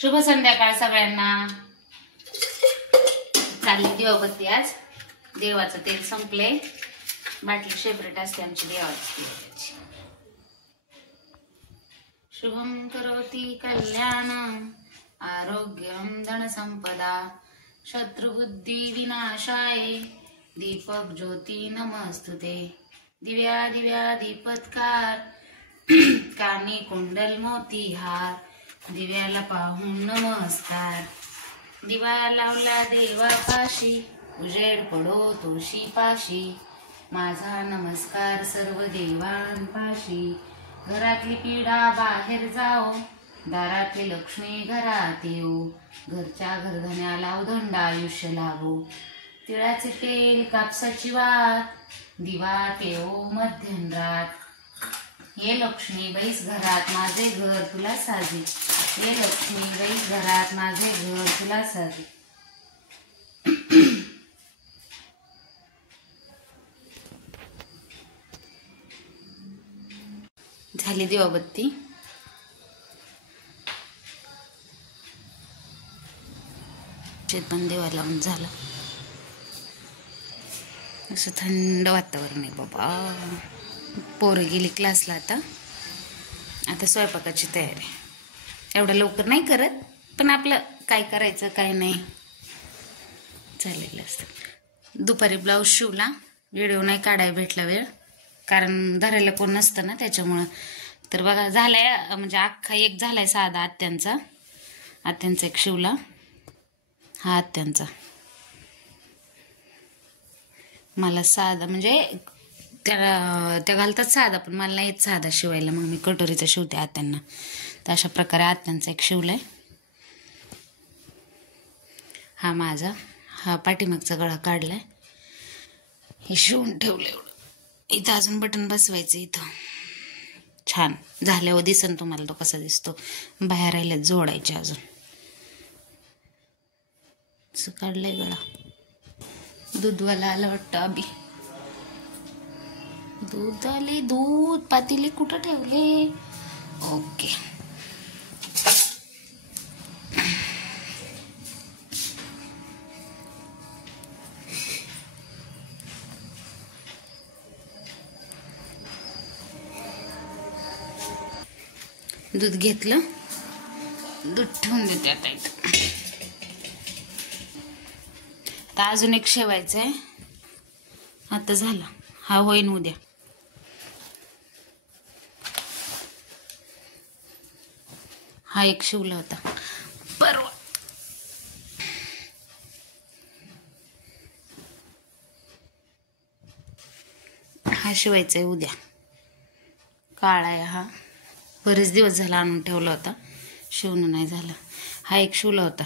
शुभ संध्याकाळ सगळ्यांना। चालली दिवाबत्ती। आज देवाचं तेल संपले, बाटली सेपरेट असते आमची देवाची तेलाची। शुभम करोति कल्याणं आरोग्यं धन संपदा शत्रुबुद्धि विनाशाय दीपक ज्योति नमस्तुते। दिव्या दिव्या दीपत्कार कानी कुंडल मोती हार दिव्याला पाहून नमस्कार। दिवा लावला देवापाशी उजेड पडो तुळशी पाशी माझा नमस्कार सर्व देवांपाशी। घरातली पीडा बाहेर जाओ दारातली लक्ष्मी घरात येऊ घरच्या घरधन्याला उदंड आयुष्य लाभो। तिळाचे तेल कापसाची वात दिवा तेओ मध्यरात ये लक्ष्मी बैस घरात माझे घर तुला साजे। ये लक्ष्मी बैस घरात माझे घर तुला साजे। झाली दिवाबत्ती। पण देवा लावून झालं। असं थंड वातावरण आहे बाबा। पोरं गेली क्लासला। आता स्वयंपाकाची तयारी एवढं लवकर नाही करत, पण आपलं काय करायचं काय नाही चालेल असतं। दुपारी ब्लाऊज शिवला, व्हिडिओ नाही काढायला भेटला वेळ, कारण धरायला कोण नसतं ना त्याच्यामुळं। तर बघा झालाय, म्हणजे अख्खा एक झालाय साधा आत्यांचा एक शिवला, हा आत्यांचा। मला साधा म्हणजे त्या घालतात साधा, पण मला नाही येत साधा शिवायला, मग मी कटोरीचा शिवते आत्यांना। तर अशा प्रकारे आत्यांचा एक शिवलाय। हा माझा, हा पाठीमागचा गळा काढलाय, हे शिवून ठेवलं एवढं। इथं अजून बटन बसवायचं, इथं छान झाल्यावर दिसन तुम्हाला तो कसा दिसतो। बाहेर राहिल्यात जोडायचे अजून। असं काढलंय गळा। दूधवाला आला वाटतं अभि। दूध आले, दूध पातेले कुठं ठेवले? ओके। दूध घेतलं, दूध ठेवून देते आता इथं। आता अजून एक शेवायचंय, आता झाला, हा होईन उद्या। हा एक शिवला होता परवा। हा शिवायचा आहे उद्या, काळा आहे हा। बरेच दिवस झाला आणून ठेवला होता, शिवणं नाही झालं। हा एक शिवला होता,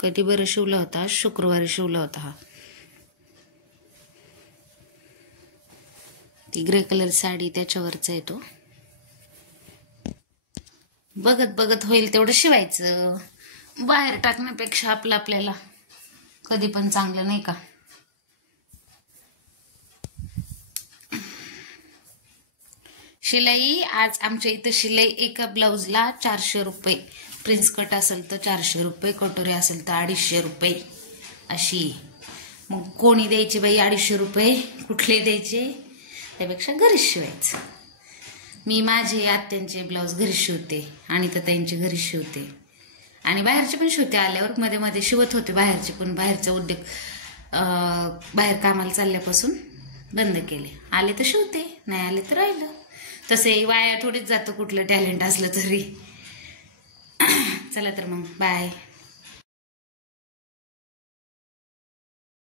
कधी बरं शिवला होता, शुक्रवारी शिवला होता हा। ती ग्रे कलर साडी त्याच्यावरच आहे तो। बघत बघत होईल तेवढं शिवायचं, बाहेर टाकण्यापेक्षा आपल्याला कधी पण चांगलं, नाही का? शिलाई आज आमच्या इथं शिलाई एका ब्लाऊजला 400 रुपये। प्रिन्स कट असेल तर 400 रुपये, कटोरी असेल तर 250 रुपये अशी। मग कोणी द्यायचे बाई 250 रुपये, कुठले द्यायचे? त्यापेक्षा घरीच शिवायचं। मी माझे आत्यांचे ब्लाऊज घरी शिवते आणि तर त्यांचे घरी शिवते, आणि बाहेरचे पण शिवते। आल्यावर मध्ये मध्ये शिवत होते बाहेरचे, पण बाहेरचा उद्योग बाहेर कामाला चालल्यापासून बंद केले। आले तर शिवते, नाही आले तर राहिलं। तसे वाया थोडीच जातं कुठलं टॅलेंट असलं तरी। चला तर मग बाय।